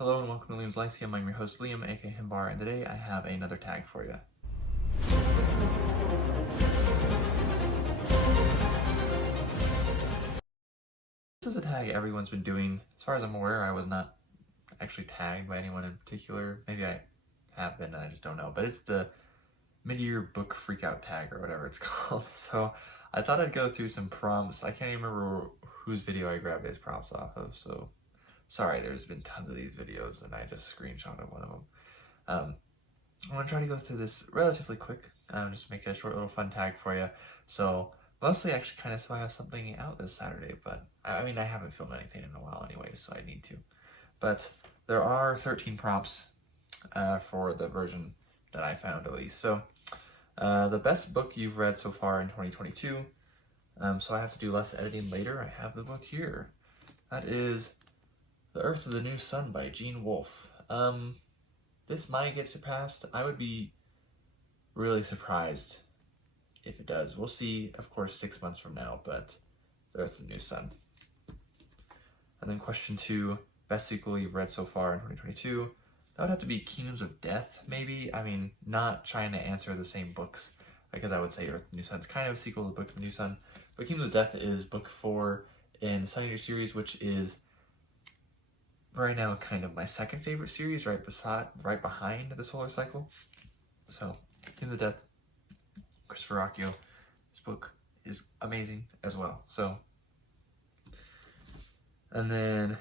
Hello and welcome to Liam's Lyceum. I'm your host Liam, aka Himbar, and today I have another tag for you. This is a tag everyone's been doing. As far as I'm aware, I was not actually tagged by anyone in particular. Maybe I have been and I just don't know. But it's the Midyear book Freakout tag or whatever it's called. So I thought I'd go through some prompts. I can't even remember whose video I grabbed these prompts off of, so sorry, there's been tons of these videos and I just screenshotted one of them. I'm going to try to go through this relatively quick, just make a short little fun tag for you. So mostly actually kind of so I have something out this Saturday, but I mean I haven't filmed anything in a while anyway, so I need to. But there are 13 prompts for the version that I found at least. So the best book you've read so far in 2022. So I have to do less editing later. I have the book here. That is The Earth of the New Sun by Gene Wolfe. This might get surpassed. I would be really surprised if it does. We'll see, of course, 6 months from now, but The Earth of the New Sun. And then question 2, best sequel you've read so far in 2022. That would have to be Kingdoms of Death, maybe. I mean, not trying to answer the same books, because I would say Earth of the New Sun is kind of a sequel to Book of the New Sun. But Kingdoms of Death is book 4 in the Sun Eater series, which is right now kind of my second favorite series, right behind the Solar Cycle. So, Kingdoms of Death, Christopher Rocchio, this book is amazing as well. So, and then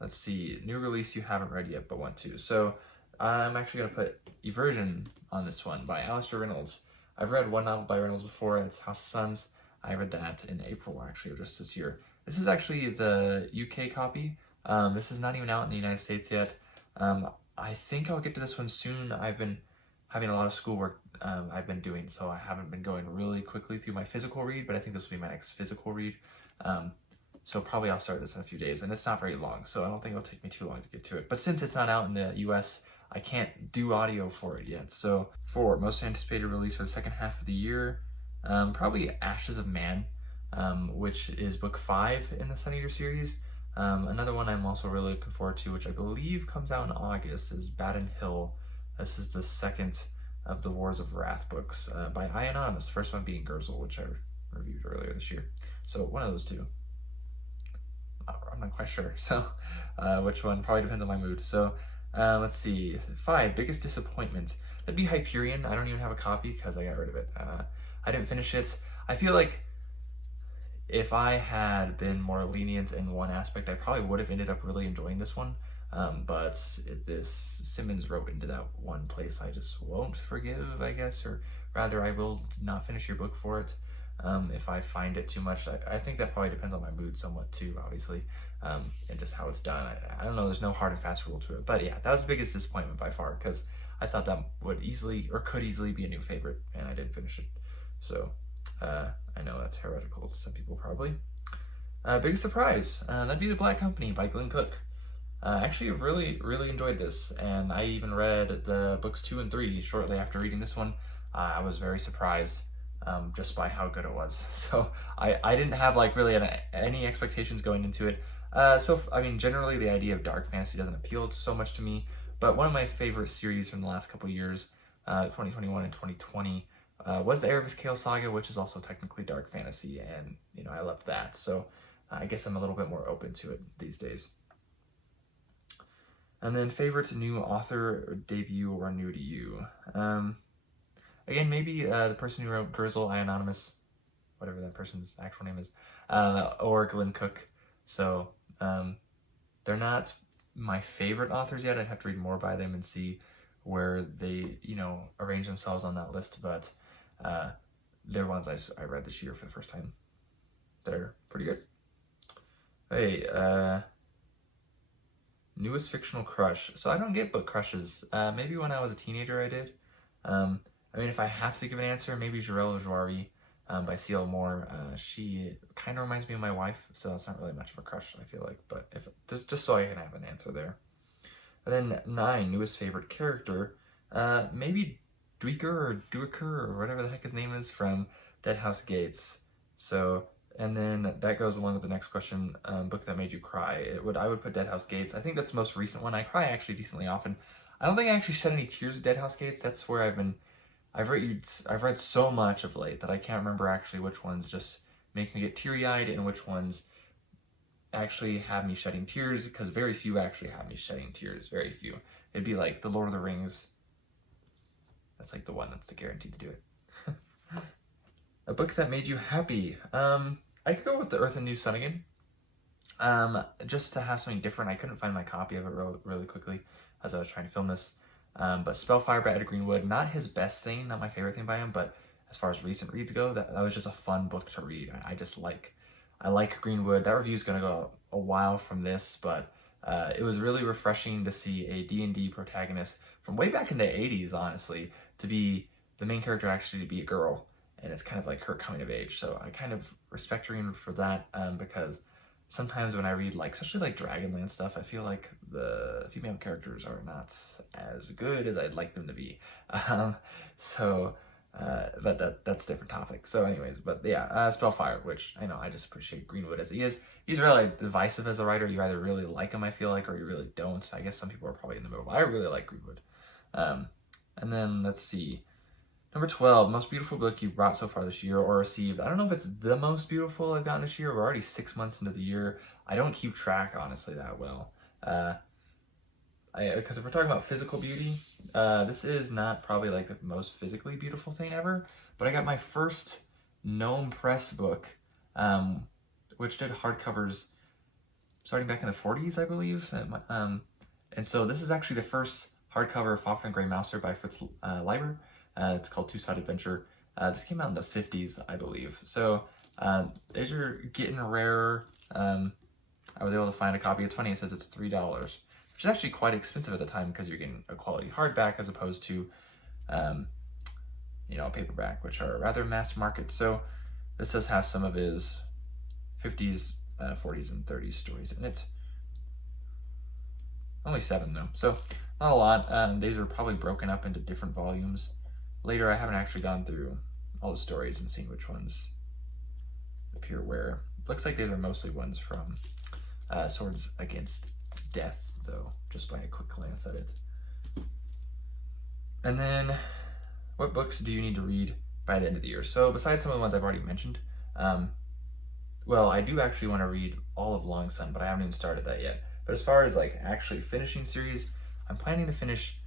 let's see, new release you haven't read yet but want to. So I'm actually going to put Eversion on this one by Alistair Reynolds. I've read one novel by Reynolds before, it's House of Suns. I read that in April actually, or just this year. This is actually the UK copy. This is not even out in the United States yet. I think I'll get to this one soon. I've been having a lot of schoolwork I've been doing, so I haven't been going really quickly through my physical read, but I think this will be my next physical read. So probably I'll start this in a few days, and it's not very long, so I don't think it'll take me too long to get to it. But since it's not out in the US, I can't do audio for it yet. So for most anticipated release for the second half of the year, probably Ashes of Man, which is book 5 in the Sun Eater series. Another one I'm also really looking forward to, which I believe comes out in August, is Baden Hill. This is the second of the Wars of Wrath books by Anonymous, first one being Gurzel, which I reviewed earlier this year. So one of those two. I'm not quite sure, so which one probably depends on my mood. So let's see, 5, biggest disappointment. That'd be Hyperion. I don't even have a copy because I got rid of it. I didn't finish it. I feel like if I had been more lenient in one aspect, I probably would have ended up really enjoying this one. But this Simmons wrote into that one place I just won't forgive, I guess, or rather I will not finish your book for it. If I find it too much. I think that probably depends on my mood somewhat too, obviously, and just how it's done. I don't know, there's no hard and fast rule to it, but yeah, that was the biggest disappointment by far, because I thought that would easily, or could easily be a new favorite, and I didn't finish it. So, I know that's heretical to some people probably. Biggest surprise, that'd be The Black Company by Glenn Cook. Actually, I've really enjoyed this, and I even read the books 2 and 3 shortly after reading this one. I was very surprised. Just by how good it was. So I didn't have like really any expectations going into it. I mean, generally the idea of dark fantasy doesn't appeal so much to me, but one of my favorite series from the last couple years, 2021 and 2020, was the Erebus Chaos Saga, which is also technically dark fantasy, and you know, I loved that. So I guess I'm a little bit more open to it these days. And then favorite new author or debut or new to you. Again, maybe the person who wrote Gurzel, Anonymous, whatever that person's actual name is, or Glenn Cook. So they're not my favorite authors yet. I'd have to read more by them and see where they, you know, arrange themselves on that list. But they're ones I read this year for the first time. They're pretty good. Hey, newest fictional crush. So I don't get book crushes. Maybe when I was a teenager I did. I mean, if I have to give an answer, maybe Jarell Joari by C.L. Moore. She kind of reminds me of my wife, so it's not really much of a crush, I feel like. But if just so I can have an answer there. And then 9, newest favorite character. Maybe Duiker or whatever the heck his name is from Dead House Gates. So And then that goes along with the next question, book that made you cry. I would put Dead House Gates. I think that's the most recent one. I cry actually decently often. I don't think I actually shed any tears with Dead House Gates. That's where I've read so much of late that I can't remember actually which ones just make me get teary-eyed and which ones actually have me shedding tears, because very few actually have me shedding tears. Very few. It'd be like The Lord of the Rings. That's like the one that's guaranteed to do it. A book that made you happy. I could go with The Earth and New Sun again. Just to have something different. I couldn't find my copy of it really quickly as I was trying to film this. But Spellfire by Ed Greenwood, not his best thing, not my favorite thing by him, but as far as recent reads go, that was just a fun book to read. I like Greenwood. That review is going to go a while from this, but it was really refreshing to see a D&D protagonist from way back in the 80s, honestly, to be the main character actually to be a girl. And it's kind of like her coming of age. So I kind of respect Greenwood for that, because sometimes when I read, like, especially like Dragonlance stuff, I feel like the female characters are not as good as I'd like them to be. But that's a different topic. So anyways, but yeah, Spellfire, which I know I just appreciate Greenwood as he is. He's really divisive as a writer. You either really like him, I feel like, or you really don't. I guess some people are probably in the middle, but I really like Greenwood. And then let's see. Number 12, most beautiful book you've brought so far this year or received. I don't know if it's the most beautiful I've gotten this year. We're already 6 months into the year. I don't keep track, honestly, that well. Because if we're talking about physical beauty, this is not probably like the most physically beautiful thing ever, but I got my first Gnome Press book, which did hardcovers starting back in the 40s, I believe. And so this is actually the first hardcover Fafner Grey Mouser by Fritz Leiber. It's called Two-Sided Adventure. This came out in the 50s, I believe. So these are getting rarer. I was able to find a copy. It's funny, it says it's $3, which is actually quite expensive at the time because you're getting a quality hardback as opposed to, a paperback, which are rather mass market. So this does have some of his 50s, 40s, and 30s stories in it. Only 7 though, so not a lot. These are probably broken up into different volumes. Later, I haven't actually gone through all the stories and seen which ones appear where. Looks like these are mostly ones from Swords Against Death, though, just by a quick glance at it. And then, what books do you need to read by the end of the year? So, besides some of the ones I've already mentioned, well, I do actually want to read all of Long Sun, but I haven't even started that yet. But as far as like actually finishing series, I'm planning to finish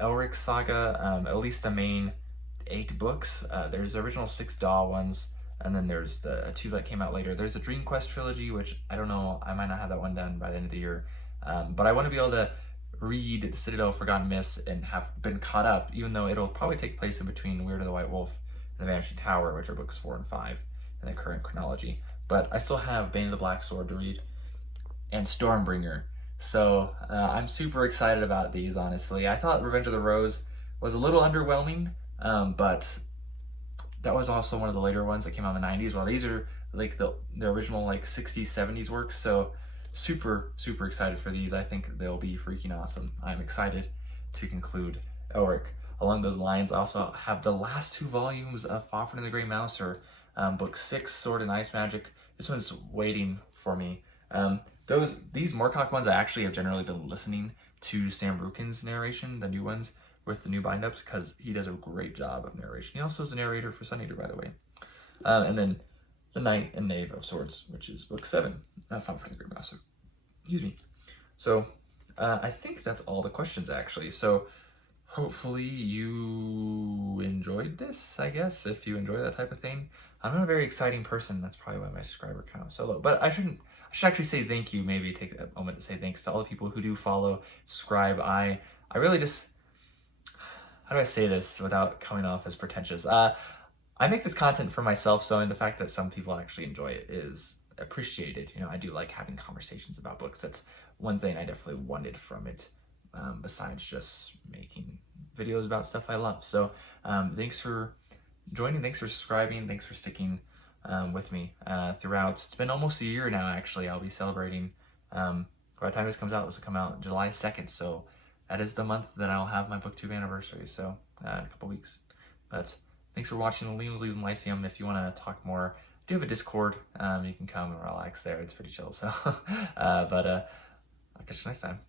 Elric's Saga, at least the main 8 books. There's the original 6 Daw ones, and then there's the 2 that came out later. There's the Dream Quest trilogy, which I don't know, I might not have that one done by the end of the year. But I want to be able to read The Citadel of Forgotten Myths and have been caught up, even though it'll probably take place in between Weird of the White Wolf and The Vanishing Tower, which are books 4 and 5 in the current chronology. But I still have Bane of the Black Sword to read and Stormbringer. So I'm super excited about these, honestly. I thought Revenge of the Rose was a little underwhelming, but that was also one of the later ones that came out in the 90s, while these are like the original like 60s, 70s works. So super, super excited for these. I think they'll be freaking awesome. I'm excited to conclude Elric. Along those lines, I also have the last 2 volumes of Fafner and the Grey Mouser, book 6, Sword and Ice Magic. This one's waiting for me. These Moorcock ones, I actually have generally been listening to Sam Rukin's narration, the new ones with the new bind-ups, because he does a great job of narration. He also is a narrator for Sun Eater, by the way. And then The Knight and Knave of Swords, which is book 7, Fafner the Grey Mouser. Excuse me. So I think that's all the questions, actually. So hopefully you enjoyed this, I guess, if you enjoy that type of thing. I'm not a very exciting person. That's probably why my subscriber count is so low. But I should actually say thank you, maybe take a moment to say thanks to all the people who do follow, subscribe. I really just, how do I say this without coming off as pretentious? I make this content for myself, so and the fact that some people actually enjoy it is appreciated. I do like having conversations about books. That's one thing I definitely wanted from it, besides just making videos about stuff I love. So thanks for joining, thanks for subscribing, thanks for sticking with me throughout. It's been almost a year now, actually. I'll be celebrating, by the time this comes out, this will come out July 2nd, so that is the month that I'll have my booktube anniversary, so in a couple weeks. But thanks for watching the Leaves, Leaves, and Lyceum. If you want to talk more do have a Discord. You can come and relax there. It's pretty chill. So, I'll catch you next time.